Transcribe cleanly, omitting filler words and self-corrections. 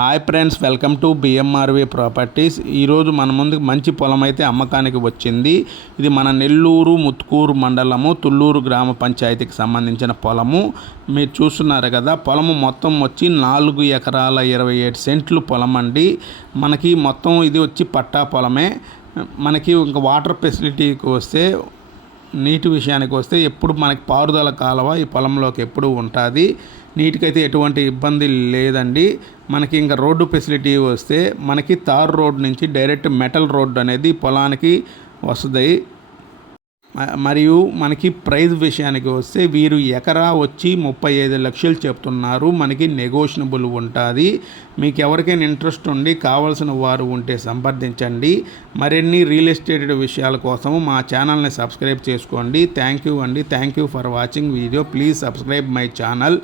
Hi friends, welcome to BMRV properties. ఈరోజు మన ముందుకు మంచి పొలం అయితే అమ్మకానికి వచ్చింది. ఇది మన నెల్లూరు ముత్కూరు మండలము తుళ్ళూరు గ్రామ పంచాయతీకి సంబంధించిన పొలము. మీరు చూస్తున్నారు కదా, పొలము మొత్తం వచ్చి 4 ఎకరాల 27 సెంట్లు పొలం అండి. మనకి మొత్తం ఇది వచ్చి పట్టా పొలమే. మనకి ఇంకా వాటర్ ఫెసిలిటీకి వస్తే, నీటి విషయానికి వస్తే ఎప్పుడు మనకి పారుదల కాలువ ఈ పొలంలోకి ఎప్పుడు ఉంటుంది. నీటికైతే ఎటువంటి ఇబ్బంది లేదండి. మనకి ఇంకా రోడ్డు ఫెసిలిటీ వస్తే మనకి తార్ రోడ్ నుంచి డైరెక్ట్ మెటల్ రోడ్ అనేది పొలానికి వస్తుంది. మరియు మనకి ప్రైజ్ విషయానికి వస్తే వీరు ఎకరా వచ్చి 35 లక్షలు చెప్తున్నారు. మనకి నెగోషియబుల్ ఉంటుంది. మీకు ఎవరికైనా ఇంట్రెస్ట్ ఉండి కావాల్సిన వారు ఉంటే సంప్రదించండి. మరిన్ని రియల్ ఎస్టేట్ విషయాల కోసం మా ఛానల్ని సబ్స్క్రైబ్ చేసుకోండి. థ్యాంక్ యూ అండి. Thank you for watching video. Please subscribe my channel.